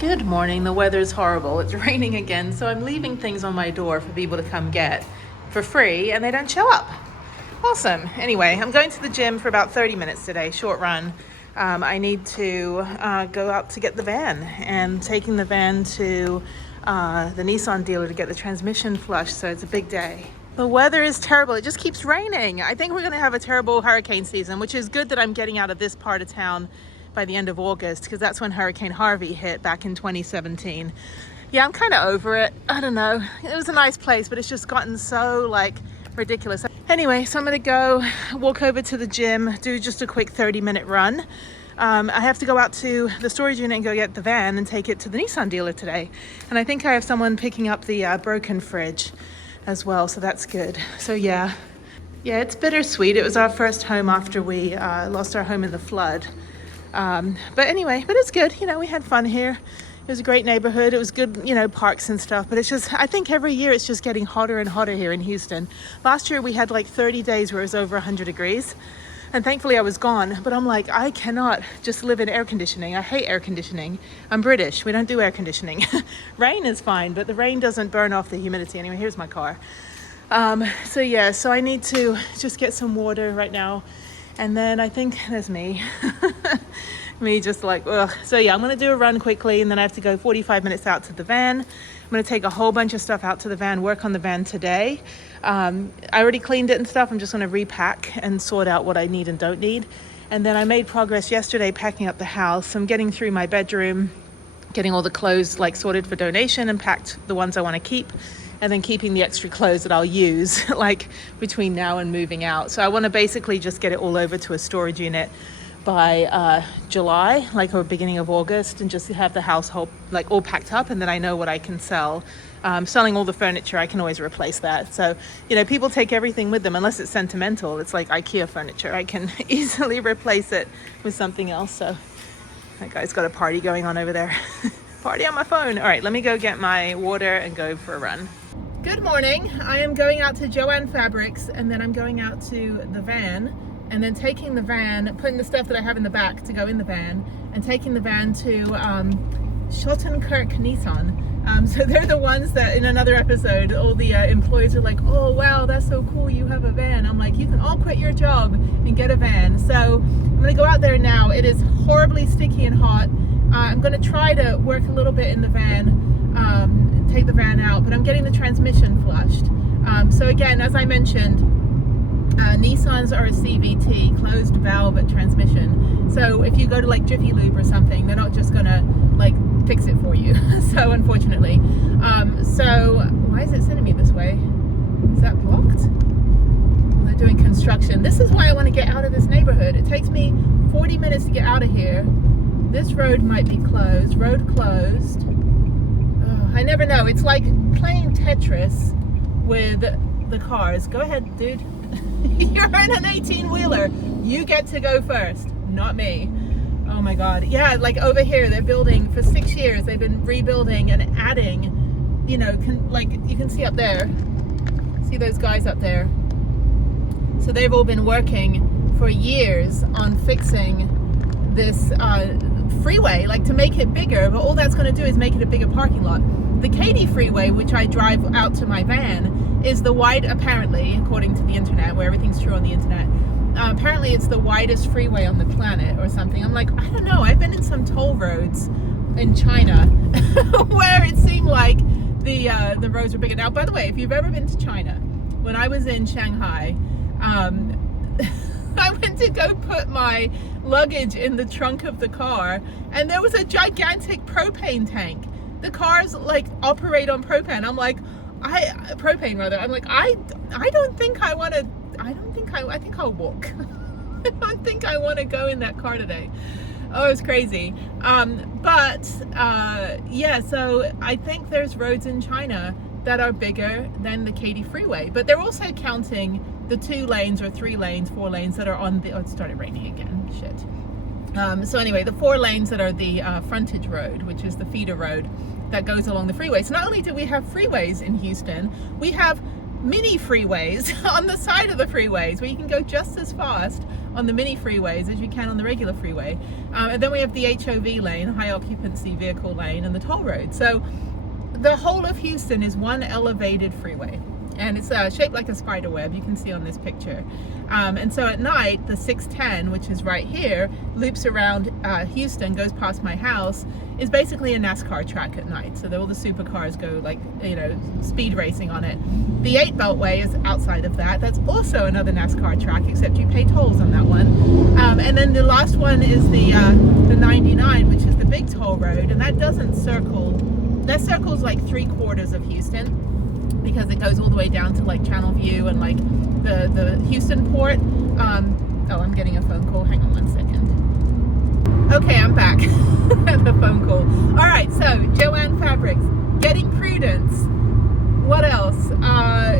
Good morning. The weather's horrible. It's raining again, so I'm leaving things on my door for people to come get for free, and they don't show up. Awesome. Anyway, I'm going to the gym for about 30 minutes today, short run. I need to go out to get the van, and taking the van to the Nissan dealer to get the transmission flushed, so it's a big day. The weather is terrible. It just keeps raining. I think we're going to have a terrible hurricane season, which is good that I'm getting out of this part of town by the end of August, because that's when Hurricane Harvey hit back in 2017. Yeah, I'm kind of over it. I don't know. It was a nice place, but it's just gotten so ridiculous. Anyway, so I'm gonna go walk over to the gym, do just a quick 30-minute run. I have to go out to the storage unit and go get the van and take it to the Nissan dealer today. And I think I have someone picking up the broken fridge as well, so that's good. So yeah, it's bittersweet. It was our first home after we lost our home in the flood. But anyway, it's good. We had fun here. It was a great neighborhood. It was good, parks and stuff. But it's just, I think every year it's just getting hotter and hotter here in Houston. Last year we had 30 days where it was over 100 degrees. And thankfully I was gone. But I'm like, I cannot just live in air conditioning. I hate air conditioning. I'm British. We don't do air conditioning. Rain is fine, but the rain doesn't burn off the humidity. Anyway, here's my car. So I need to just get some water right now. And then I think there's me. Me just ugh. So yeah, I'm gonna do a run quickly, and then I have to go 45 minutes out to the van. I'm gonna take a whole bunch of stuff out to the van, work on the van today. I already cleaned it and stuff. I'm just gonna repack and sort out what I need and don't need. And then I made progress yesterday packing up the house. I'm getting through my bedroom, getting all the clothes sorted for donation and packed the ones I wanna keep. And then keeping the extra clothes that I'll use between now and moving out. So I want to basically just get it all over to a storage unit by July, or beginning of August, and just have the household all packed up, and then I know what I can sell. Selling all the furniture, I can always replace that. So, people take everything with them unless it's sentimental. It's like IKEA furniture. I can easily replace it with something else. So that guy's got a party going on over there. Party on my phone. All right, let me go get my water and go for a run. Good morning. I am going out to Joann Fabrics, and then I'm going out to the van, and then taking the van, putting the stuff that I have in the back to go in the van, and taking the van to Schottenkirk Nissan. So they're the ones that in another episode, all the employees are like, oh wow, that's so cool, you have a van. I'm like, you can all quit your job and get a van. So I'm gonna go out there now. It is horribly sticky and hot. I'm gonna try to work a little bit in the van, take the van out, but I'm getting the transmission flushed. So again, as I mentioned, Nissans are a CVT, closed valve transmission. So if you go to Jiffy Lube or something, they're not just gonna fix it for you. So unfortunately, so why is it sending me this way? Is that blocked? They're doing construction. This is why I want to get out of this neighborhood. It takes me 40 minutes to get out of here. This road might be closed. Road closed. I never know. It's like playing Tetris with the cars. Go ahead, dude. You're in an 18-wheeler. You get to go first, not me. Oh my God. Yeah, over here, they're building for 6 years. They've been rebuilding and adding, you can see up there. See those guys up there? So they've all been working for years on fixing this freeway, to make it bigger, but all that's going to do is make it a bigger parking lot. The Katy freeway, which I drive out to my van, is apparently, according to the internet, where everything's true on the internet, apparently it's the widest freeway on the planet or something. I'm like, I don't know. I've been in some toll roads in China where it seemed like the roads were bigger. Now, by the way, if you've ever been to China, when I was in Shanghai, I went to go put my luggage in the trunk of the car, and there was a gigantic propane tank. The cars operate on propane. I'm like, propane rather. I'm like, I don't think I want to. I think I'll walk. I don't think I want to go in that car today. Oh, it's crazy. Yeah. So I think there's roads in China that are bigger than the Katy freeway, but they're also counting the 2 lanes or 3 lanes, 4 lanes that are on the. Oh, it started raining again. Shit. So anyway, the 4 lanes that are the frontage road, which is the feeder road that goes along the freeway. So not only do we have freeways in Houston, we have mini freeways on the side of the freeways where you can go just as fast on the mini freeways as you can on the regular freeway. And then we have the HOV lane, high occupancy vehicle lane, and the toll road. So the whole of Houston is one elevated freeway, and it's shaped like a spider web, you can see on this picture. And so at night, the 610, which is right here, loops around Houston, goes past my house, is basically a NASCAR track at night. So all the supercars go like, you know, speed racing on it. The 8 Beltway is outside of that. That's also another NASCAR track, except you pay tolls on that one. And then the last one is the 99, which is the big toll road, and that doesn't circle. That circles like 3/4 of Houston, because it goes all the way down to like Channel View and like the Houston port. Oh, I'm getting a phone call. Hang on 1 second. Okay, I'm back. The phone call. All right, so Joanne Fabrics, Getting Prudence. What else?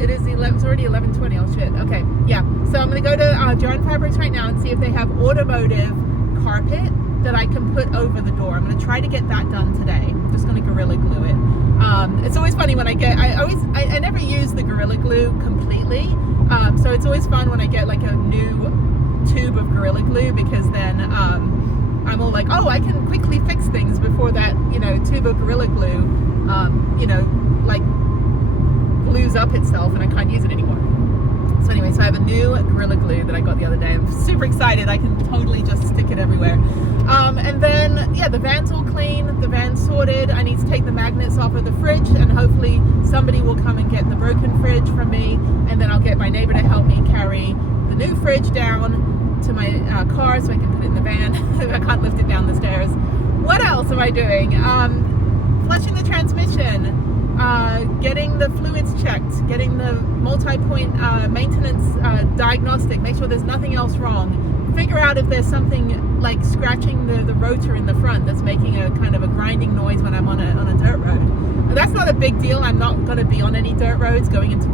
It is 11. It's already 11:20. Oh shit. Okay, yeah. So I'm gonna go to Joanne Fabrics right now and see if they have automotive carpet that I can put over the door. I'm going to try to get that done today. I'm just going to Gorilla Glue it. It's always funny when I never use the Gorilla Glue completely. So it's always fun when I get like a new tube of Gorilla Glue, because then I'm all like, oh, I can quickly fix things before that, you know, tube of Gorilla Glue, you know, like glues up itself and I can't use it anymore. So anyway, so I have a new Gorilla Glue that I got the other day. I'm super excited. I can totally just stick it everywhere. And then, yeah, the van's all clean. The van's sorted. I need to take the magnets off of the fridge, and hopefully somebody will come and get the broken fridge from me. And then I'll get my neighbor to help me carry the new fridge down to my car so I can put it in the van. I can't lift it down the stairs. What else am I doing? Flushing the transmission. Getting the fluids checked, getting the multi-point maintenance diagnostic, make sure there's nothing else wrong. Figure out if there's something like scratching the rotor in the front that's making a kind of a grinding noise when I'm on a dirt road. But that's not a big deal. I'm not going to be on any dirt roads going into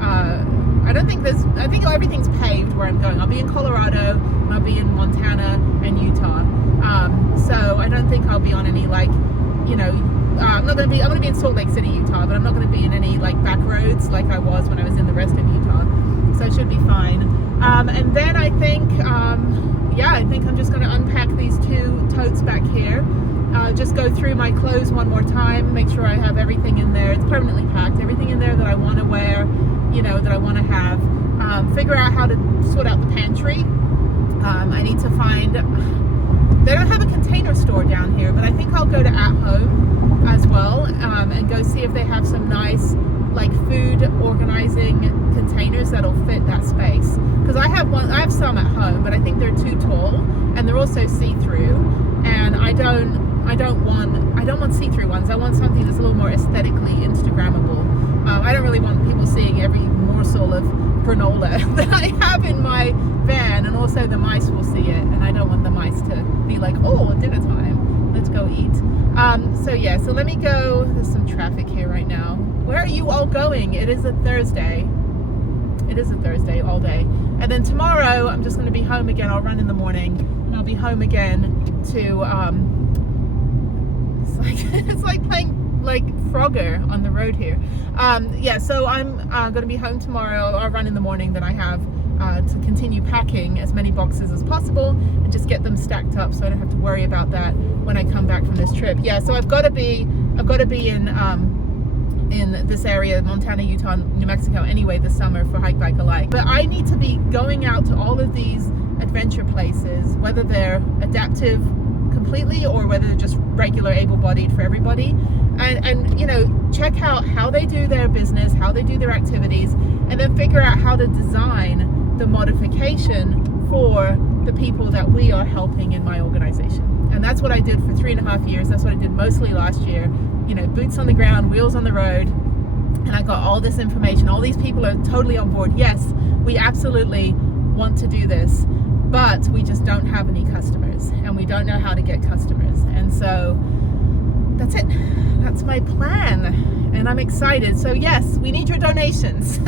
I think everything's paved where I'm going. I'll be in Colorado, and I'll be in Montana and Utah. So I don't think I'll be on any, like, you know, I'm going to be in Salt Lake City, Utah, but I'm not going to be in any like back roads like I was when I was in the rest of Utah. So it should be fine. And then I think, I think I'm just going to unpack these 2 totes back here. Just go through my clothes one more time, make sure I have everything in there. It's permanently packed, everything in there that I want to wear, you know, that I want to have. Figure out how to sort out the pantry. I need to find, they don't have a container store down here, but I think I'll go to At Home as well, and go see if they have some nice like food organizing containers that'll fit that space. Because I have some at home, but I think they're too tall and they're also see-through, and I don't want see-through ones. I want something that's a little more aesthetically Instagrammable. I don't really want people seeing every morsel of granola that I have in my van, and also the mice will see it, and I don't want the mice to be like, oh, dinner time, let's go eat. So let me go. There's some traffic here right now. Where are you all going? It is a Thursday. It is a Thursday all day. And then tomorrow I'm just going to be home again. I'll run in the morning and I'll be home again to it's like playing like Frogger on the road here. So I'm going to be home tomorrow. I'll run in the morning. Then I have to continue packing as many boxes as possible and just get them stacked up so I don't have to worry about that when I come back from this trip. Yeah, so I've got to be in this area, Montana, Utah, New Mexico anyway this summer for Hike Bike Alike. But I need to be going out to all of these adventure places, whether they're adaptive completely or whether they're just regular able-bodied for everybody, and you know, check out how they do their business, how they do their activities, and then figure out how to design the modification for the people that we are helping in my organization. And that's what I did for 3.5 years. That's what I did mostly last year. You know, boots on the ground, wheels on the road. And I got all this information. All these people are totally on board. Yes, we absolutely want to do this, but we just don't have any customers and we don't know how to get customers. And so that's it. That's my plan. And I'm excited. So yes, we need your donations.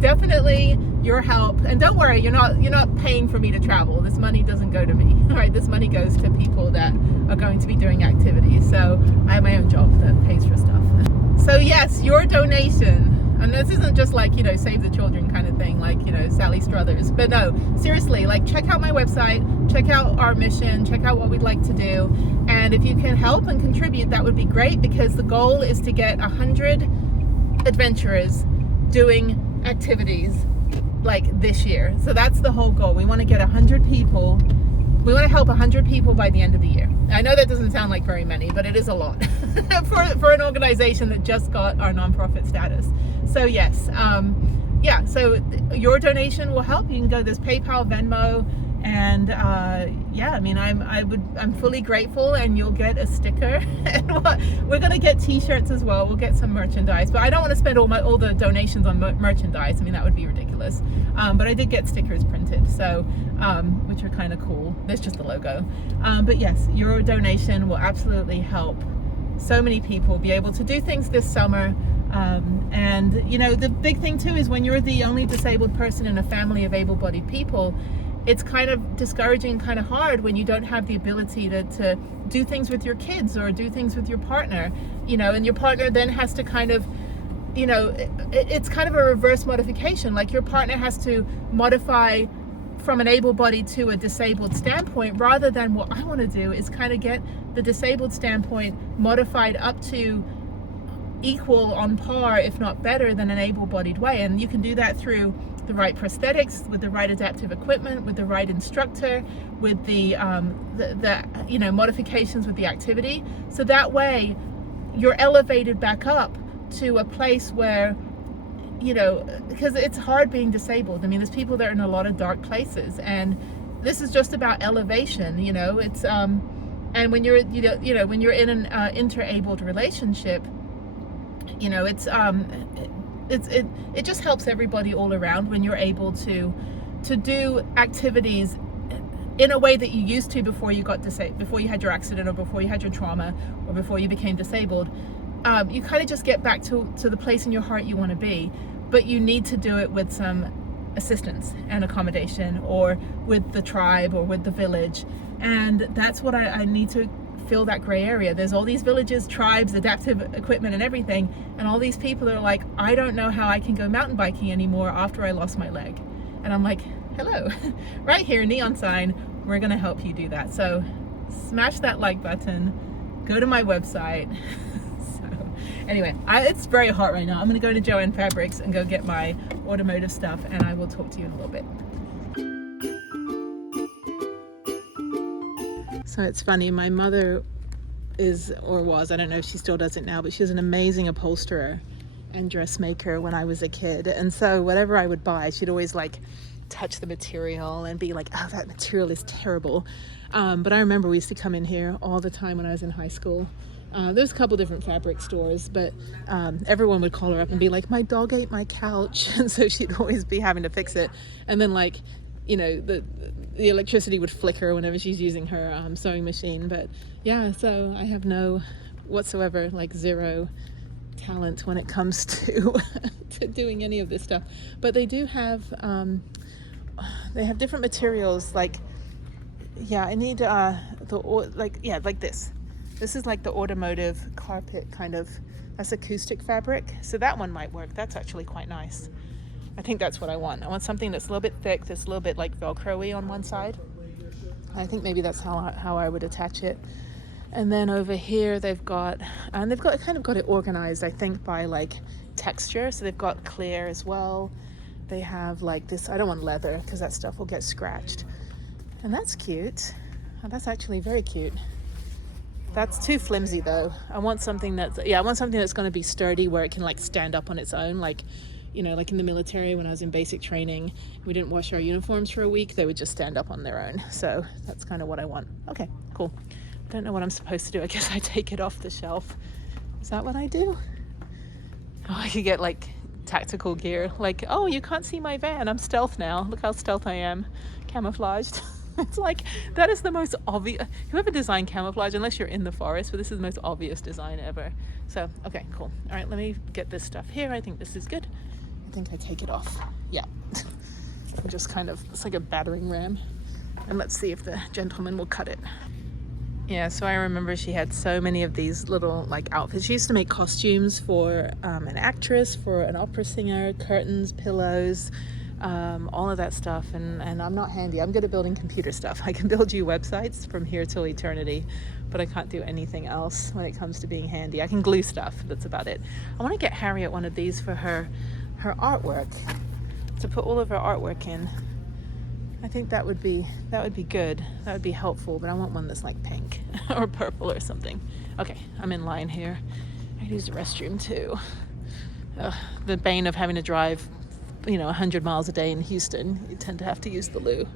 Definitely your help. And don't worry, you're not paying for me to travel. This money doesn't go to me. All right, this money goes to people that are going to be doing activities. So I have my own job that pays for stuff. So yes, your donation. And this isn't just like, you know, save the children kind of thing, like, you know, Sally Struthers. But no, seriously, like, check out my website, check out our mission, check out what we'd like to do. And if you can help and contribute, that would be great, because the goal is to get 100 adventurers doing activities like this year. So that's the whole goal. We want to get 100 people. We want to help 100 people by the end of the year. I know that doesn't sound like very many, but it is a lot for an organization that just got our nonprofit status. So yes, yeah, so your donation will help. You can go to this PayPal, Venmo, and yeah, I mean, I'm fully grateful, and you'll get a sticker. And we're gonna get T-shirts as well. We'll get some merchandise, but I don't want to spend all the donations on merchandise. I mean, that would be ridiculous. But I did get stickers printed, so which are kind of cool. There's just the logo. But yes, your donation will absolutely help so many people be able to do things this summer. And you know, the big thing too is when you're the only disabled person in a family of able-bodied people, it's kind of discouraging, kind of hard when you don't have the ability to do things with your kids or do things with your partner, you know, and your partner then has to kind of, you know, it's kind of a reverse modification. Like, your partner has to modify from an able-bodied to a disabled standpoint, rather than what I want to do is kind of get the disabled standpoint modified up to equal, on par, if not better than an able-bodied way. And you can do that through the right prosthetics, with the right adaptive equipment, with the right instructor, with the you know, modifications with the activity. So that way you're elevated back up to a place where, you know, because it's hard being disabled. I mean, there's people that are in a lot of dark places, and this is just about elevation, you know. It's and when you're, you know, when you're in an interabled relationship, you know, it just helps everybody all around when you're able to do activities in a way that you used to before you got before you had your accident, or before you had your trauma, or before you became disabled. You kind of just get back to the place in your heart you want to be, but you need to do it with some assistance and accommodation, or with the tribe, or with the village. And that's what I need to fill that gray area. There's all these villages, tribes, adaptive equipment and everything, and all these people are like, I don't know how I can go mountain biking anymore after I lost my leg. And I'm like, hello, right here, neon sign, we're gonna help you do that. So smash that like button, go to my website. So anyway, it's very hot right now. I'm gonna go to Joann Fabrics and go get my automotive stuff, and I will talk to you in a little bit. So it's funny, my mother is, or was, I don't know if she still does it now, but she was an amazing upholsterer and dressmaker when I was a kid. And so whatever I would buy, she'd always like touch the material and be like, oh, that material is terrible. But I remember we used to come in here all the time when I was in high school. There's a couple different fabric stores, but everyone would call her up and be like, my dog ate my couch. And so she'd always be having to fix it. And then, like, you know, the electricity would flicker whenever she's using her sewing machine. But yeah, so I have no whatsoever, like, zero talent when it comes to to doing any of this stuff. But they do have they have different materials. Like, yeah, I need like this is like the automotive carpet kind of, that's acoustic fabric, so that one might work. That's actually quite nice. I think that's what I want. I want something that's a little bit thick, that's a little bit like Velcro-y on one side. I think maybe that's how I would attach it. And then over here they've kind of got it organized, I think, by like texture. So they've got clear as well. They have like this, I don't want leather because that stuff will get scratched. And that's cute. Oh, that's actually very cute. That's too flimsy though. I want something that's going to be sturdy, where it can like stand up on its own. Like, you know, like in the military when I was in basic training, we didn't wash our uniforms for a week. They would just stand up on their own. So that's kind of what I want. Okay, cool. I don't know what I'm supposed to do. I guess I take it off the shelf. Is that what I do? Oh, I could get like tactical gear. Like, oh, you can't see my van. I'm stealth now. Look how stealth I am. Camouflaged. It's like, that is the most obvious. Whoever designed camouflage, unless you're in the forest, but this is the most obvious design ever. So, okay, cool. All right, let me get this stuff here. I think this is good. I think I take it off. Yeah. I'm just kind of, it's like a battering ram. And let's see if the gentleman will cut it. Yeah, so I remember she had so many of these little like outfits. She used to make costumes for an actress, for an opera singer, curtains, pillows, all of that stuff. And I'm not handy. I'm good at building computer stuff. I can build you websites from here till eternity, but I can't do anything else when it comes to being handy. I can glue stuff. That's about it. I want to get Harriet one of these for her artwork, to put all of her artwork in. I think that would be good. That would be helpful, but I want one that's like pink or purple or something. Okay, I'm in line here. I use the restroom too. The bane of having to drive, 100 miles a day in Houston. You tend to have to use the loo.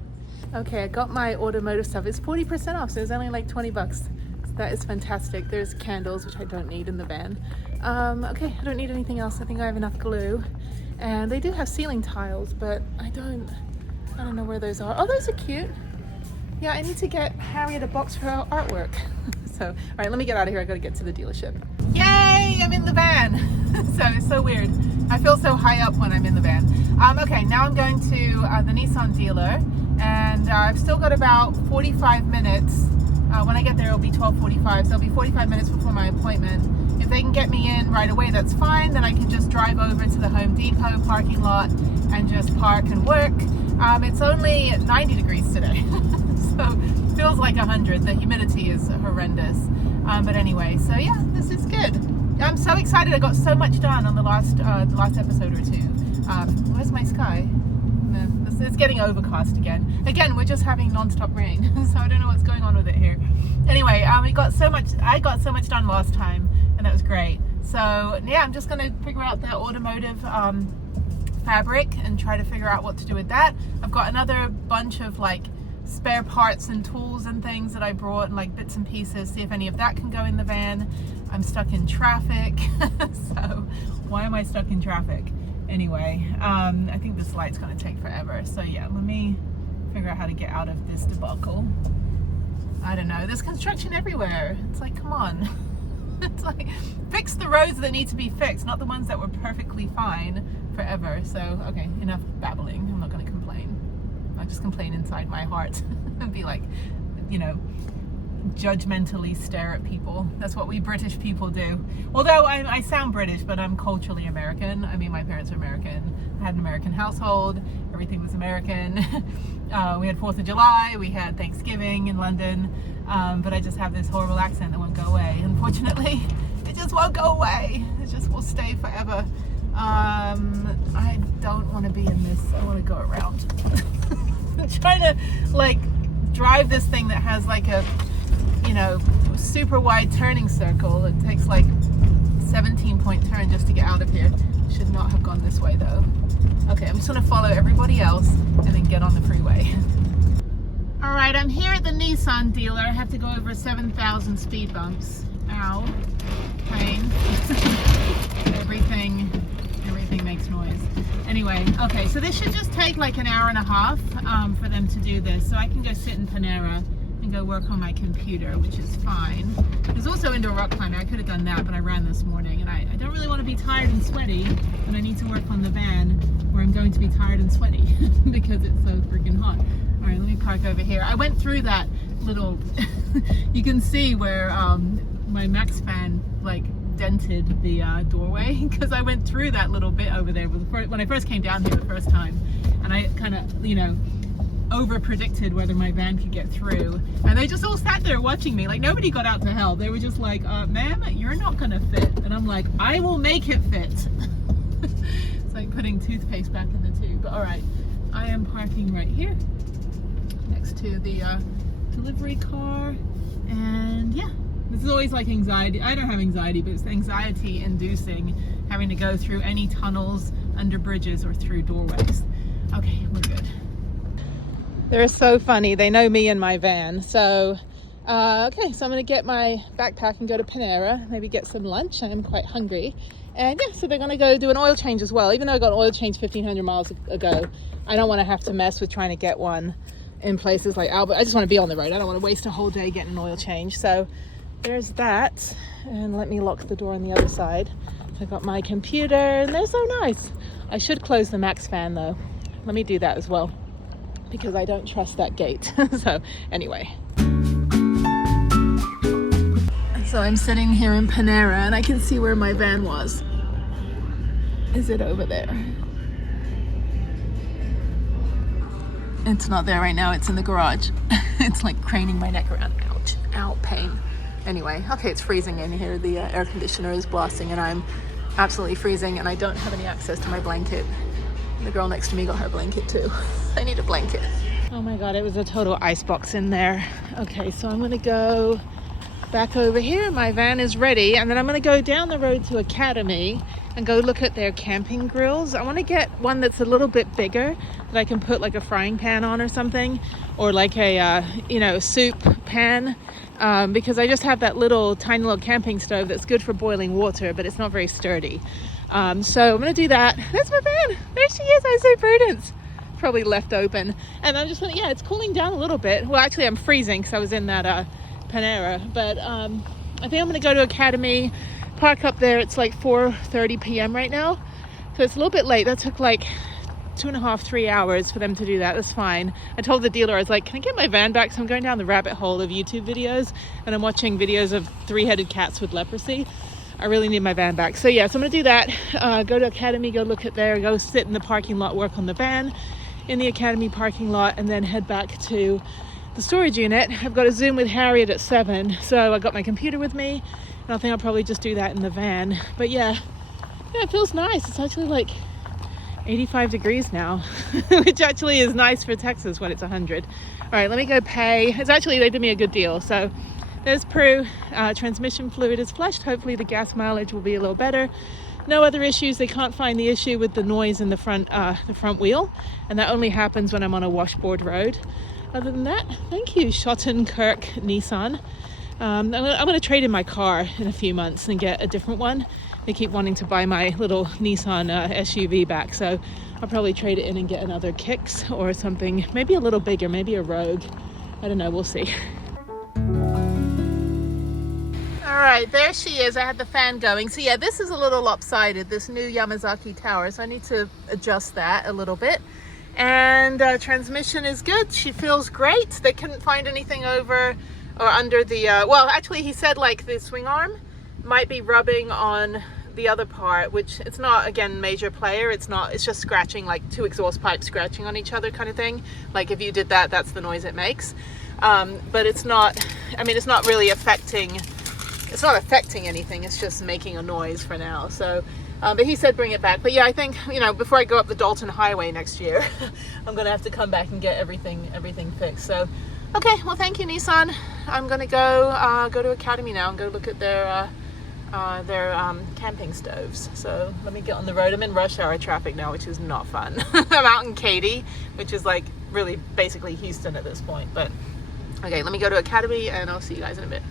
Okay, I got my automotive stuff. It's 40% off, so it's only like 20 bucks. So that is fantastic. There's candles, which I don't need in the van. Okay, I don't need anything else. I think I have enough glue. And they do have ceiling tiles, but I don't know where those are. Oh, those are cute. Yeah, I need to get Harriet a box for her artwork. So, all right, let me get out of here. I gotta get to the dealership. Yay, I'm in the van. It's so weird. I feel so high up when I'm in the van. Okay, now I'm going to the Nissan dealer, and I've still got about 45 minutes. When I get there, it'll be 12:45, so it'll be 45 minutes before my appointment. If they can get me in right away, that's fine. Then I can just drive over to the Home Depot parking lot and just park and work. It's only 90 degrees today, so it feels like 100. The humidity is horrendous. But anyway, so yeah, this is good. I'm so excited. I got so much done on the last episode or two. Where's my sky? No, it's getting overcast again. Again, we're just having non-stop rain, so I don't know what's going on with it here. Anyway, I got so much done last time, and that was great. So yeah, I'm just gonna figure out the automotive fabric and try to figure out what to do with that. I've got another bunch of like spare parts and tools and things that I brought, and like bits and pieces, see if any of that can go in the van. I'm stuck in traffic. So why am I stuck in traffic? Anyway, I think this light's gonna take forever. So yeah, let me figure out how to get out of this debacle. I don't know, there's construction everywhere. It's like, come on. It's like, fix the roads that need to be fixed, not the ones that were perfectly fine forever. So, okay, enough babbling. I'm not going to complain. I'll just complain inside my heart and be like, judgmentally stare at people. That's what we British people do. Although I sound British, but I'm culturally American. I mean, my parents are American. I had an American household. Everything was American. We had 4th of July. We had Thanksgiving in London. But I just have this horrible accent that won't go away. Unfortunately, it just won't go away. It just will stay forever. I don't want to be in this. I want to go around. I'm trying to like drive this thing that has like a super wide turning circle. It takes like 17-point turn just to get out of here. Should not have gone this way though. Okay, I'm just gonna follow everybody else and then get on the freeway. All right, I'm here at the Nissan dealer. I have to go over 7,000 speed bumps. Ow, pain. Everything makes noise. Anyway, okay, so this should just take like an hour and a half for them to do this. So I can go sit in Panera and go work on my computer, which is fine. There's also indoor rock climbing. I could have done that, but I ran this morning, and I don't really want to be tired and sweaty, but I need to work on the van where I'm going to be tired and sweaty because it's so freaking hot. All right, let me park over here. I went through that little, you can see where my Max fan like dented the doorway, because I went through that little bit over there when I first came down here the first time, and I kind of, over predicted whether my van could get through, and they just all sat there watching me. Like, nobody got out to help. They were just like, ma'am, you're not gonna fit. And I'm like, I will make it fit. It's like putting toothpaste back in the tube. But all right, I am parking right here next to the delivery car, and yeah, this is always like anxiety. I don't have anxiety, but it's anxiety inducing having to go through any tunnels, under bridges, or through doorways. Okay, we're good. They're so funny. They know me and my van. So, okay, so I'm going to get my backpack and go to Panera, maybe get some lunch. I am quite hungry. And yeah, so they're going to go do an oil change as well. Even though I got an oil change 1,500 miles ago, I don't want to have to mess with trying to get one in places like Albert. I just want to be on the road. I don't want to waste a whole day getting an oil change. So there's that. And let me lock the door on the other side. I got my computer, and they're so nice. I should close the Max fan though. Let me do that as well, because I don't trust that gate. So anyway. So I'm sitting here in Panera and I can see where my van was. Is it over there? It's not there right now, it's in the garage. It's like craning my neck around. Ouch, ow, pain. Anyway, okay, it's freezing in here. The air conditioner is blasting and I'm absolutely freezing and I don't have any access to my blanket. The girl next to me got her blanket too. I need a blanket. Oh my God, it was a total icebox in there. Okay, so I'm gonna go back over here. My van is ready and then I'm gonna go down the road to Academy and go look at their camping grills. I want to get one that's a little bit bigger that I can put like a frying pan on or something, or like a soup pan, because I just have that tiny little camping stove that's good for boiling water, but it's not very sturdy. So I'm gonna do that. That's my van. There she is. I say Prudence. Probably left open, and I'm just gonna, it's cooling down a little bit. Well, actually I'm freezing because I was in that Panera, but I think I'm gonna go to Academy, park up there. It's like 4:30 p.m. right now, so it's a little bit late. That took like 2.5-3 hours for them to do that. That's fine. I told the dealer, I was like, can I get my van back? So I'm going down the rabbit hole of YouTube videos and I'm watching videos of 3-headed cats with leprosy. I really need my van back. So yeah, so I'm gonna do that. Go to Academy, go look at there, go sit in the parking lot, work on the van in the Academy parking lot, and then head back to the storage unit. I've got a Zoom with Harriet at 7, so I got my computer with me, and I think I'll probably just do that in the van. But yeah, it feels nice. It's actually like 85 degrees now, which actually is nice for Texas when it's 100. All right, let me go pay. They did me a good deal. So there's Prue. Transmission fluid is flushed. Hopefully the gas mileage will be a little better. No other issues. They can't find the issue with the noise in the front wheel, and that only happens when I'm on a washboard road. Other than that, thank you, Schottenkirk Nissan. I'm going to trade in my car in a few months and get a different one. They keep wanting to buy my little Nissan SUV back, so I'll probably trade it in and get another Kicks or something, maybe a little bigger, maybe a Rogue. I don't know, we'll see. All right, there she is. I had the fan going. So yeah, this is a little lopsided, this new Yamazaki tower, so I need to adjust that a little bit. And transmission is good. She feels great. They couldn't find anything over or under the well, actually he said like the swing arm might be rubbing on the other part, which it's not, again, major player. It's just scratching, like two exhaust pipes scratching on each other kind of thing. Like if you did that, that's the noise it makes. But it's not, I mean, it's not really affecting anything. It's just making a noise for now. So but he said bring it back. But yeah, I think, before I go up the Dalton Highway next year, I'm gonna have to come back and get everything fixed. So okay, well, thank you, Nissan. I'm gonna go to Academy now and go look at their camping stoves. So let me get on the road. I'm in rush hour traffic now, which is not fun. I'm out in Katy, which is like really basically Houston at this point. But okay, let me go to Academy and I'll see you guys in a bit.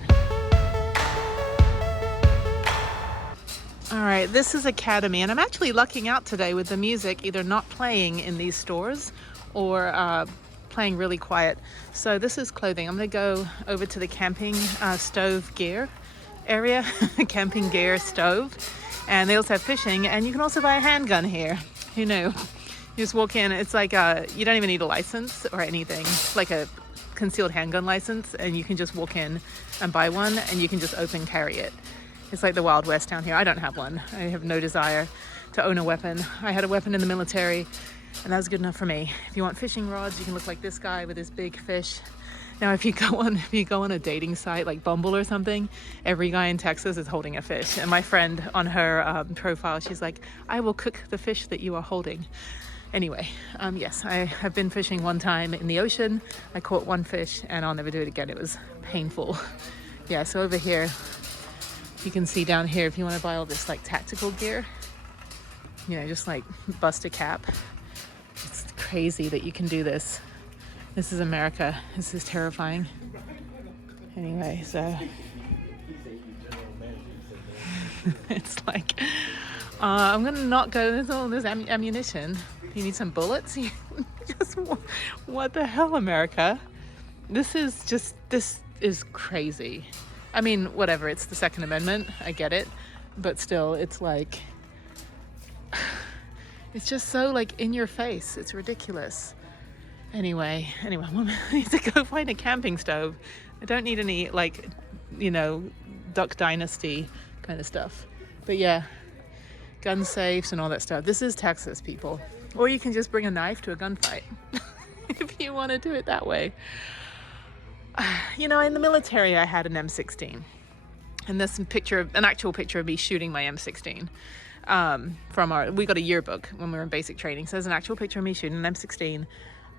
All right, this is Academy, and I'm actually lucking out today with the music either not playing in these stores or playing really quiet. So this is clothing. I'm gonna go over to the camping stove gear area, camping gear stove, and they also have fishing, and you can also buy a handgun here. Who knew? You just walk in, it's like you don't even need a license or anything, like a concealed handgun license, and you can just walk in and buy one, and you can just open carry it. It's like the Wild West down here. I don't have one. I have no desire to own a weapon. I had a weapon in the military, and that was good enough for me. If you want fishing rods, you can look like this guy with his big fish. Now, if you go on a dating site like Bumble or something, every guy in Texas is holding a fish. And my friend on her profile, she's like, "I will cook the fish that you are holding." Anyway, yes, I have been fishing one time in the ocean. I caught one fish, and I'll never do it again. It was painful. Yeah, so over here, you can see down here, if you want to buy all this like tactical gear, just like bust a cap. It's crazy that you can do this. This is America. This is terrifying. Anyway, so it's like, I'm gonna not go, there's all this ammunition. You need some bullets? Just, what the hell, America? This is crazy. I mean, whatever, it's the Second Amendment, I get it, but still, it's like, it's just so like in your face. It's ridiculous. Anyway, I need to go find a camping stove. I don't need any Duck Dynasty kind of stuff. But yeah, gun safes and all that stuff. This is Texas, people. Or you can just bring a knife to a gunfight if you want to do it that way. You know, in the military, I had an M16. And there's an actual picture of me shooting my M16. We got a yearbook when we were in basic training. So there's an actual picture of me shooting an M16.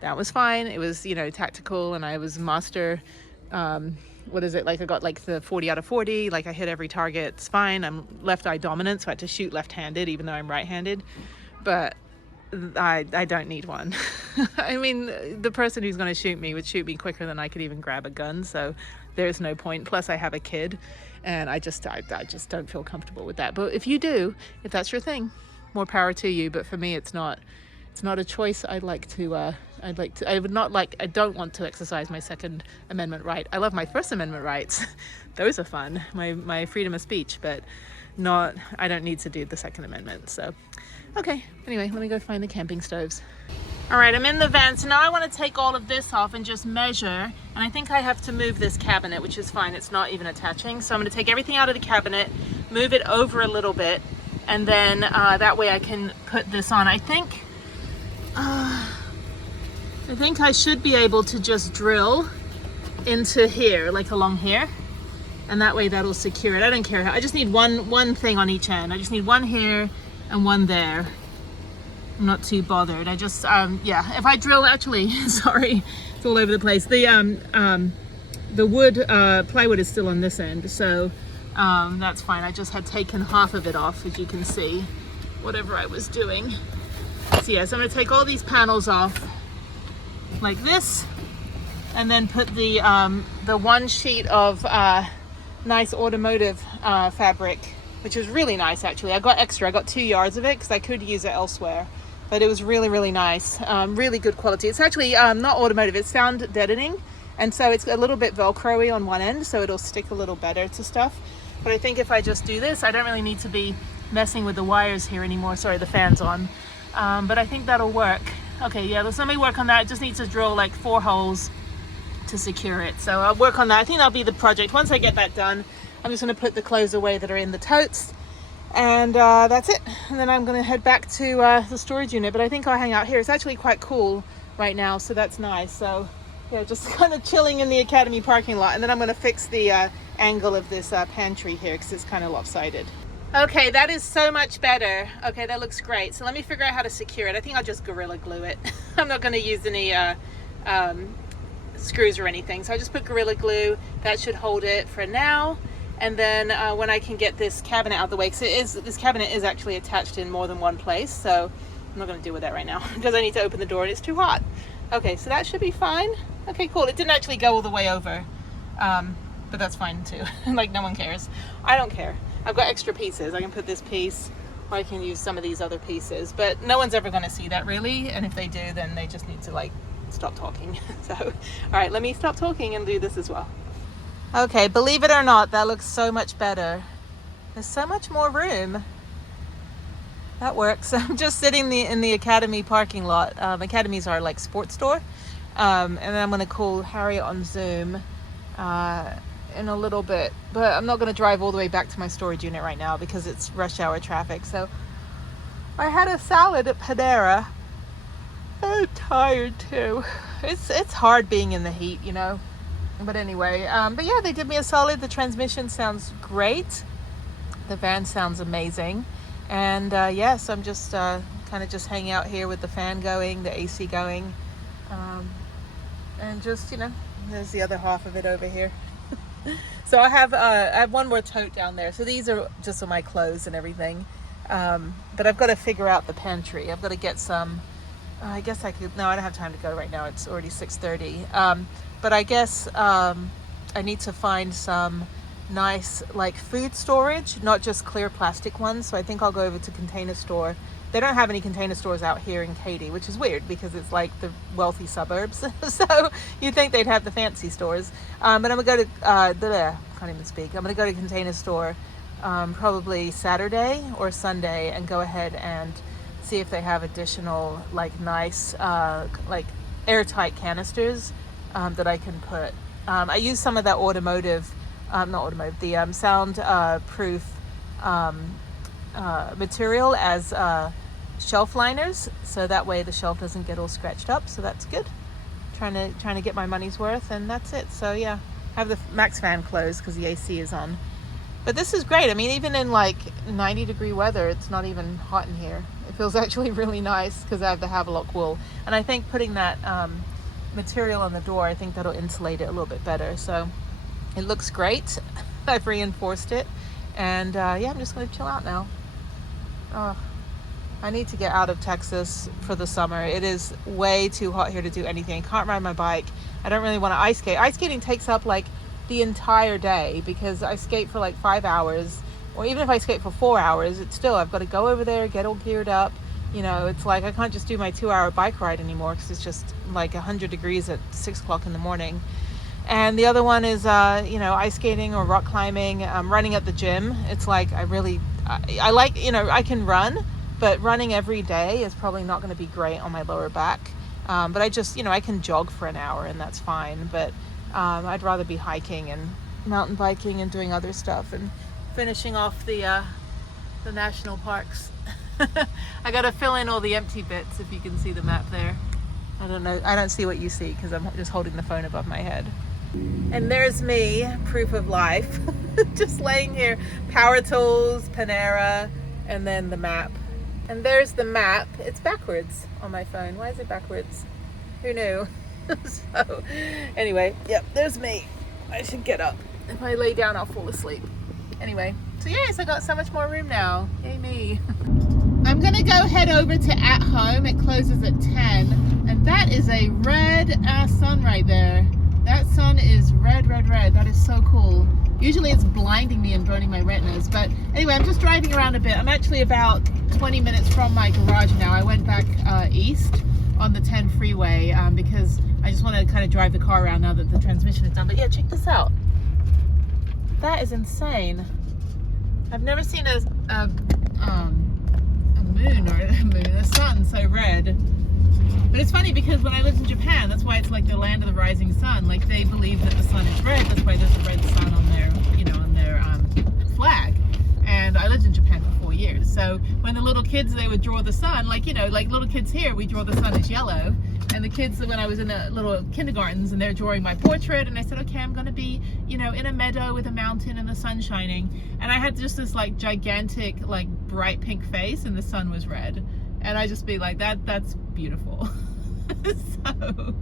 That was fine. It was, you know, tactical, and I was master. What is it? Like, I got like the 40 out of 40. Like, I hit every target. It's fine. I'm left eye dominant, so I had to shoot left-handed, even though I'm right-handed. But I don't need one. I mean, the person who's going to shoot me would shoot me quicker than I could even grab a gun. So there's no point. Plus, I have a kid, and I just don't feel comfortable with that. But if you do, if that's your thing, more power to you. But for me, it's not a choice. I don't want to exercise my Second Amendment right. I love my First Amendment rights. Those are fun. My freedom of speech, but I don't need to do the Second Amendment. So, okay. Anyway, let me go find the camping stoves. All right, I'm in the van. So now I want to take all of this off and just measure. And I think I have to move this cabinet, which is fine. It's not even attaching. So I'm going to take everything out of the cabinet, move it over a little bit, and then that way I can put this on. I think I should be able to just drill into here, like along here, and that way that'll secure it. I don't care how. I just need one thing on each end. I just need one here and one there. I'm not too bothered. I just yeah. If I drill, actually, sorry, it's all over the place. The plywood is still on this end, so that's fine. I just had taken half of it off, as you can see, whatever I was doing. So yeah, so I'm going to take all these panels off like this, and then put the one sheet of nice automotive fabric, which is really nice actually. I got 2 yards of it because I could use it elsewhere, but it was really, really nice. Really good quality. It's actually not automotive, it's sound deadening, and so it's a little bit Velcro-y on one end, so it'll stick a little better to stuff. But I think if I just do this, I don't really need to be messing with the wires here anymore. Sorry, the fan's on. But I think that'll work. Okay, yeah, let me work on that. I just need to drill like 4 holes to secure it. So I'll work on that. I think that'll be the project. Once I get that done, I'm just going to put the clothes away that are in the totes. And that's it. And then I'm going to head back to the storage unit. But I think I'll hang out here. It's actually quite cool right now, so that's nice. So yeah, just kind of chilling in the Academy parking lot. And then I'm going to fix the angle of this pantry here because it's kind of lopsided. Okay, that is so much better. Okay, that looks great. So let me figure out how to secure it. I think I'll just Gorilla Glue it. I'm not going to use any screws or anything. So I just put Gorilla Glue. That should hold it for now. And then when I can get this cabinet out of the way, because this cabinet is actually attached in more than one place. So I'm not going to deal with that right now because I need to open the door and it's too hot. Okay, so that should be fine. Okay, cool. It didn't actually go all the way over, but that's fine too. Like, no one cares. I don't care. I've got extra pieces. I can put this piece, or I can use some of these other pieces, but no one's ever going to see that really. And if they do, then they just need to like stop talking. So, all right, let me stop talking and do this as well. Okay, believe it or not, that looks so much better. There's so much more room. That works. I'm just sitting in the Academy parking lot. Academies are like sports store. And then I'm going to call Harriet on Zoom in a little bit, but I'm not going to drive all the way back to my storage unit right now because it's rush hour traffic. So I had a salad at Panera. I'm tired too. It's hard being in the heat, you know. But anyway, but yeah, they did me a solid. The transmission sounds great. The van sounds amazing. And yes, I'm just kind of just hanging out here with the fan going, the AC going, and just, you know, there's the other half of it over here. So I have one more tote down there. So these are just my clothes and everything. But I've got to figure out the pantry. I've got to get some. I guess I could. No, I don't have time to go right now. It's already 6:30. But I guess I need to find some nice like food storage, not just clear plastic ones. So I think I'll go over to Container Store. They don't have any Container Stores out here in Katy, which is weird because it's like the wealthy suburbs. So you'd think they'd have the fancy stores. But I'm gonna go to can't even speak. I'm gonna go to Container Store probably Saturday or Sunday and go ahead and see if they have additional like nice like airtight canisters that I can put. I use some of that automotive not automotive, the sound proof material as shelf liners, so that way the shelf doesn't get all scratched up. So that's good. Trying to get my money's worth, and that's it. So yeah, I have the max fan closed because the AC is on. But this is great. I mean, even in like 90-degree weather, it's not even hot in here. It feels actually really nice because I have the Havelock wool. And I think putting that material on the door, I think that'll insulate it a little bit better. So it looks great. I've reinforced it. And yeah, I'm just going to chill out now. Oh, I need to get out of Texas for the summer. It is way too hot here to do anything. Can't ride my bike. I don't really want to ice skate. Ice skating takes up like the entire day because I skate for like 5 hours, or even if I skate for 4 hours, it's still, I've got to go over there, get all geared up. You know, it's like I can't just do my 2-hour bike ride anymore because it's just like 100 degrees at 6 o'clock in the morning. And the other one is, you know, ice skating or rock climbing, running at the gym. It's like I like, you know, I can run, but running every day is probably not going to be great on my lower back. But I just, you know, I can jog for an hour and that's fine. But I'd rather be hiking and mountain biking and doing other stuff and finishing off the national parks. I got to fill in all the empty bits, if you can see the map there. I don't know. I don't see what you see because I'm just holding the phone above my head. And there's me, proof of life, just laying here. Power tools, Panera, and then the map. And there's the map. It's backwards on my phone. Why is it backwards? Who knew? So anyway, yep, there's me. I should get up. If I lay down, I'll fall asleep. Anyway, so yes, I got so much more room now. Yay me. I'm gonna go head over to At Home. It closes at 10, and that is a red ass sun right there. That sun is red, red, red. That is so cool. Usually it's blinding me and burning my retinas, but anyway, I'm just driving around a bit. I'm actually about 20 minutes from my garage now. I went back east on the 10 freeway because I just want to kind of drive the car around now that the transmission is done. But yeah, check this out. That is insane. I've never seen a moon or a sun so red. But it's funny because when I lived in Japan, that's why it's like the land of the rising sun. Like they believe that the sun is red. That's why there's a red sun on their, you know, on their flag. And I lived in Japan for 4 years. So when the little kids, they would draw the sun, like, you know, like little kids here, we draw the sun as yellow. And the kids, when I was in the little kindergartens and they're drawing my portrait, and I said, okay, I'm going to be, you know, in a meadow with a mountain and the sun shining. And I had just this like gigantic, like bright pink face and the sun was red. And I just be like, that's beautiful. So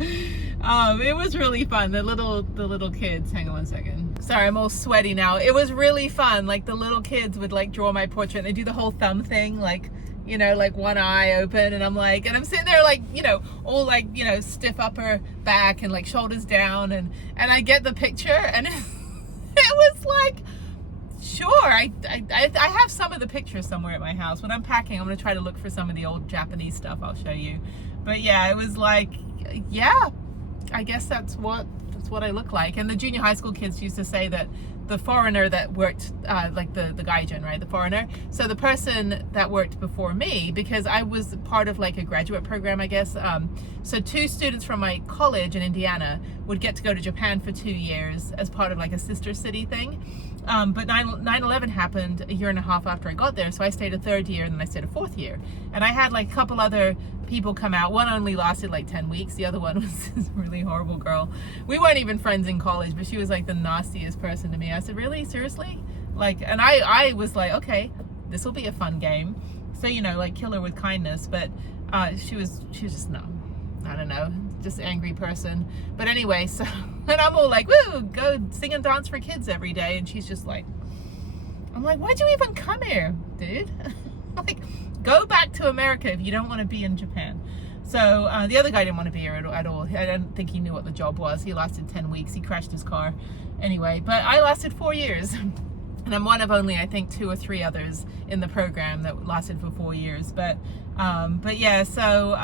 it was really fun. The little kids, hang on one second. Sorry, I'm all sweaty now. It was really fun. Like the little kids would like draw my portrait and they do the whole thumb thing, like, you know, like one eye open, and I'm like, and I'm sitting there like, you know, all like, you know, stiff upper back and like shoulders down, and I get the picture and it was like, sure, I have some of the pictures somewhere at my house. When I'm packing, I'm gonna try to look for some of the old Japanese stuff. I'll show you. But yeah, it was like, yeah, I guess that's what I look like. And the junior high school kids used to say that the foreigner that worked, like the gaijin, right, the foreigner. So the person that worked before me, because I was part of like a graduate program, I guess. So 2 students from my college in Indiana would get to go to Japan for 2 years as part of like a sister city thing. But 9/11 happened a year and a half after I got there, so I stayed a 3rd year and then I stayed a 4th year. And I had like a couple other people come out. One only lasted like 10 weeks. The other one was this really horrible girl. We weren't even friends in college, but she was like the nastiest person to me. I said, really? Seriously? Like, and I was like, okay, this will be a fun game. So, you know, like kill her with kindness. But she was just, no, I don't know, just angry person. But anyway, so, and I'm all like, woo, go sing and dance for kids every day. And she's just like, I'm like, why'd you even come here, dude? Like, go back to America if you don't want to be in Japan. So the other guy didn't want to be here at all. I don't think he knew what the job was. He lasted 10 weeks. He crashed his car. Anyway, but I lasted 4 years. And I'm one of only, I think, 2 or 3 others in the program that lasted for 4 years. But yeah, so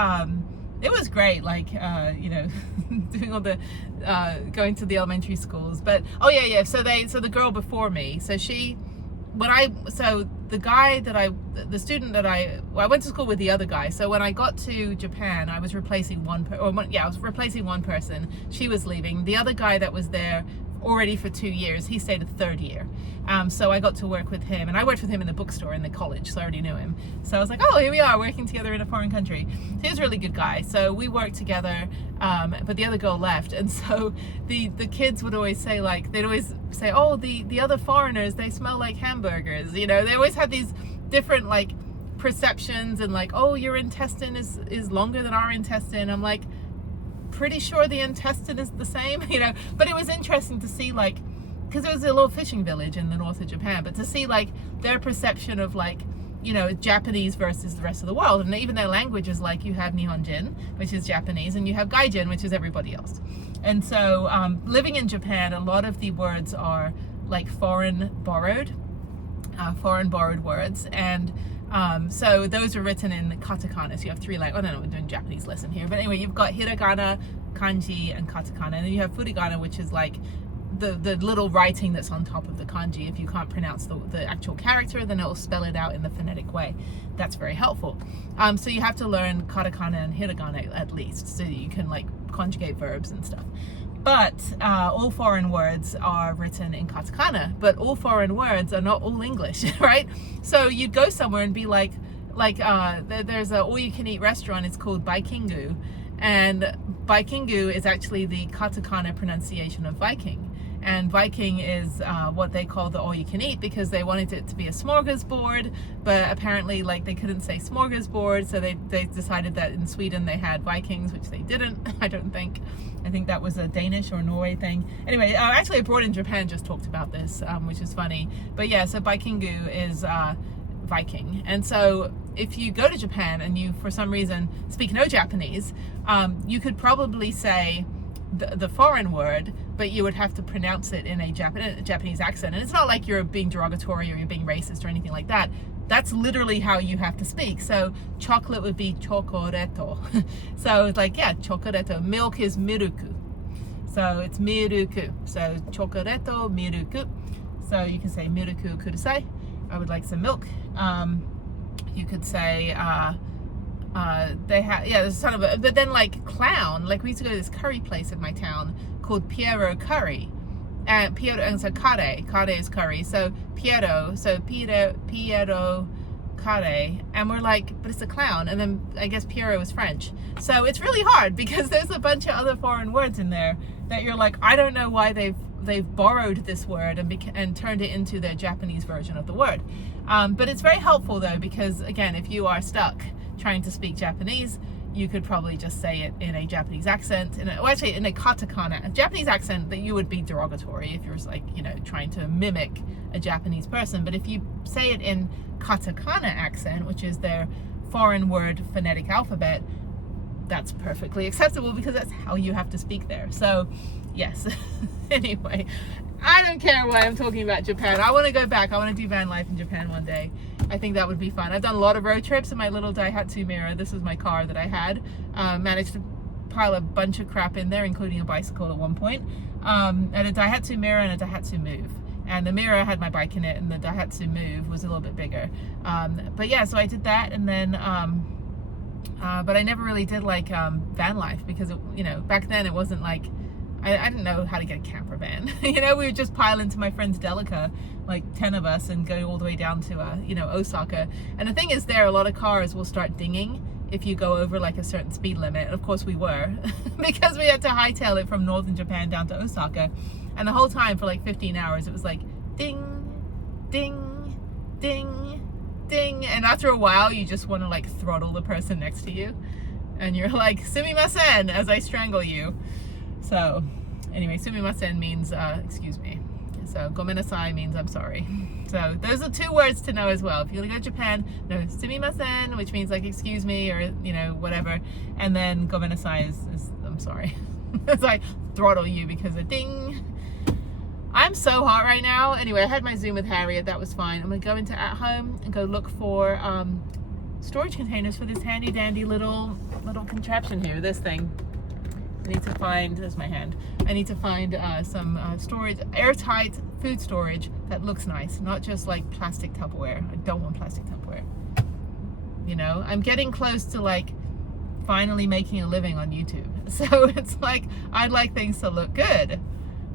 it was great, like, you know, doing all the, going to the elementary schools. But, oh yeah, so the girl before me, so she, the student that I went to school with the other guy. So when I got to Japan, I was replacing one person. She was leaving. The other guy that was there already for 2 years. He stayed a third year. So I got to work with him, and I worked with him in the bookstore in the college, so I already knew him. So I was like, oh, here we are working together in a foreign country. So he was a really good guy. So we worked together, but the other girl left. And so the kids would always say, like, they'd always say, oh, the other foreigners, they smell like hamburgers. You know, they always had these different, like, perceptions, and like, oh, your intestine is longer than our intestine. I'm like, pretty sure the intestine is the same, you know. But it was interesting to see, like, because it was a little fishing village in the north of Japan, but to see like their perception of, like, you know, Japanese versus the rest of the world. And even their language is like, you have Nihonjin, which is Japanese, and you have Gaijin, which is everybody else. And so living in Japan, a lot of the words are like foreign borrowed words. And so those are written in katakana. So you have three, like, I don't know, we're doing Japanese lesson here, but anyway, you've got hiragana, kanji, and katakana. And then you have furigana, which is like the little writing that's on top of the kanji. If you can't pronounce the actual character, then it'll spell it out in the phonetic way. That's very helpful. So you have to learn katakana and hiragana at least, so you can like conjugate verbs and stuff. But all foreign words are written in katakana, but all foreign words are not all English, right? So you'd go somewhere and be like there's a all-you-can-eat restaurant. It's called Baikingu, and Baikingu is actually the katakana pronunciation of Viking. And Viking is what they call the all-you-can-eat, because they wanted it to be a smorgasbord, but apparently, like, they couldn't say smorgasbord, so they decided that in Sweden they had Vikings, which they didn't. I don't think. I think that was a Danish or Norway thing. Anyway, actually abroad in Japan just talked about this, which is funny. But yeah, so Baikingu is Viking. And so if you go to Japan and you, for some reason, speak no Japanese, you could probably say the foreign word, but you would have to pronounce it in a Japanese accent. And it's not like you're being derogatory or you're being racist or anything like that. That's literally how you have to speak. So chocolate would be chocoreto. So it's like, yeah, chocoreto. Milk is miruku. So it's miruku. So chocoreto, miruku. So you can say miruku kudasai. I would like some milk. You could say, they have, yeah, there's a ton of it. But then, like, clown, like, we used to go to this curry place in my town called Piero Curry. And Piero, and so kare is curry. So Piero Kare. And we're like, but it's a clown. And then I guess Piero is French. So it's really hard because there's a bunch of other foreign words in there that you're like, I don't know why they've borrowed this word and turned it into their Japanese version of the word. But it's very helpful though, because again, if you are stuck trying to speak Japanese, you could probably just say it in a Japanese accent, in a katakana, a Japanese accent that you would be derogatory if you're like, you know, trying to mimic a Japanese person. But if you say it in katakana accent, which is their foreign word phonetic alphabet, that's perfectly acceptable because that's how you have to speak there. So yes. Anyway, I don't care why I'm talking about Japan. I want to go back. I want to do van life in Japan one day. I think that would be fun. I've done a lot of road trips in my little Daihatsu Mira. This is my car that I had. Managed to pile a bunch of crap in there, including a bicycle at one point. And a Daihatsu Mira and a Daihatsu Move. And the Mira had my bike in it, and the Daihatsu Move was a little bit bigger. But yeah, so I did that, and then but I never really did like van life because, you know, back then it wasn't like, I didn't know how to get a camper van. You know, we would just pile into my friend's Delica, like 10 of us, and go all the way down to, you know, Osaka. And the thing is there, a lot of cars will start dinging if you go over like a certain speed limit. Of course we were, because we had to hightail it from northern Japan down to Osaka. And the whole time for like 15 hours, it was like ding, ding, ding, ding. And after a while, you just want to like throttle the person next to you. And you're like, sumimasen, as I strangle you. So anyway, sumimasen means excuse me. So gomenasai means I'm sorry. So those are 2 words to know as well. If you're gonna go to Japan, no, sumimasen, which means like excuse me, or, you know, whatever. And then gomenasai is I'm sorry. As I throttle you because of ding. I'm so hot right now. Anyway, I had my Zoom with Harriet. That was fine. I'm gonna go into At Home and go look for storage containers for this handy dandy little contraption here. This thing. I need to find, there's my hand, I need to find some storage, airtight food storage that looks nice, not just like plastic Tupperware. I don't want plastic Tupperware. You know, I'm getting close to like finally making a living on YouTube. So it's like, I'd like things to look good.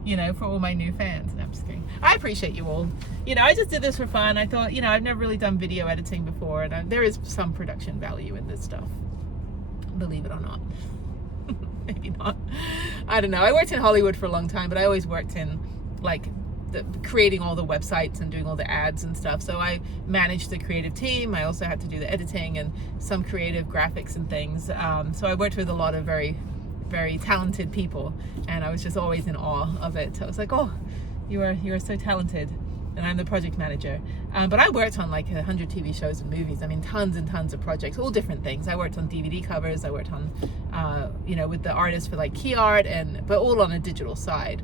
you know, for all my new fans. And I'm just kidding. I appreciate you all. You know, I just did this for fun. I thought, you know, I've never really done video editing before, and there is some production value in this stuff, believe it or not. Maybe not. I don't know. I worked in Hollywood for a long time, but I always worked in like creating all the websites and doing all the ads and stuff. So I managed the creative team. I also had to do the editing and some creative graphics and things. So I worked with a lot of very, very talented people, and I was just always in awe of it. So I was like, oh, you are so talented. And I'm the project manager. But I worked on like 100 TV shows and movies. I mean, tons and tons of projects, all different things. I worked on DVD covers. I worked on, you know, with the artists for like key art, but all on a digital side.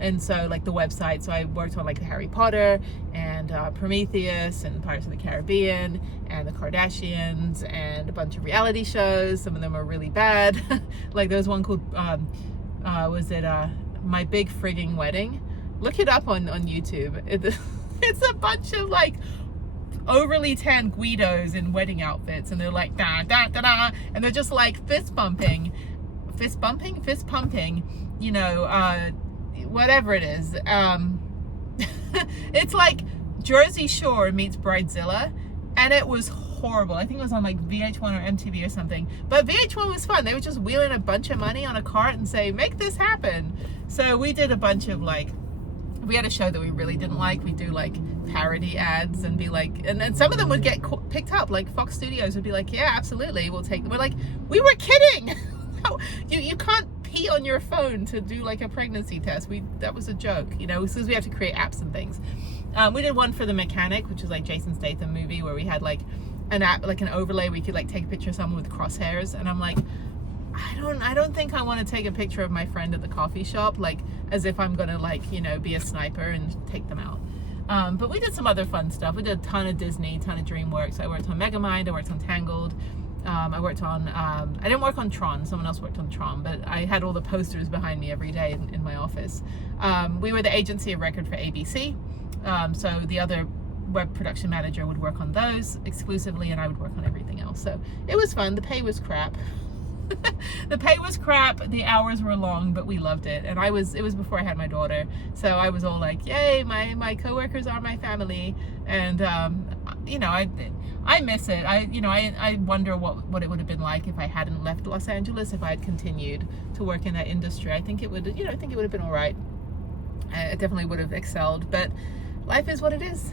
And so like the website, so I worked on like the Harry Potter and Prometheus and Pirates of the Caribbean and the Kardashians and a bunch of reality shows. Some of them are really bad. Like there was one called, was it My Big Frigging Wedding? Look it up on YouTube. It's a bunch of like overly tan Guidos in wedding outfits, and they're like da da da da, and they're just like fist pumping, you know, whatever it is. It's like Jersey Shore meets Bridezilla, and it was horrible. I think it was on like VH1 or MTV or something, but VH1 was fun. They were just wheeling a bunch of money on a cart and say, make this happen. So we did a bunch of like, we had a show that we really didn't like. We do like parody ads and be like, and then some of them would get picked up. Like Fox Studios would be like, yeah, absolutely, we'll take them. We're like, we were kidding. you can't pee on your phone to do like a pregnancy test. That was a joke, you know, because we have to create apps and things. We did one for The Mechanic, which is like Jason Statham movie, where we had like an app, like an overlay. We could like take a picture of someone with crosshairs, and I'm like, I don't think I want to take a picture of my friend at the coffee shop, like as if I'm gonna like, you know, be a sniper and take them out. But we did some other fun stuff. We did a ton of Disney, ton of DreamWorks. I worked on Megamind, I worked on Tangled. I worked on, I didn't work on Tron, someone else worked on Tron, but I had all the posters behind me every day in my office. We were the agency of record for ABC. So the other web production manager would work on those exclusively, and I would work on everything else. So it was fun. The pay was crap. The pay was crap, the hours were long, but we loved it. And it was before I had my daughter, so I was all like, yay, my coworkers are my family. And you know, I miss it. I wonder what it would have been like if I hadn't left Los Angeles, if I had continued to work in that industry. I think it would have been all right. I definitely would have excelled, but life is what it is.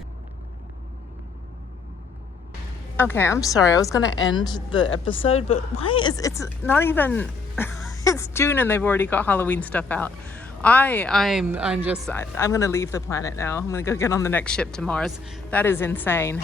Okay, I'm sorry. I was going to end the episode, but why is it's not even it's June and they've already got Halloween stuff out. I'm going to leave the planet now. I'm going to go get on the next ship to Mars. That is insane.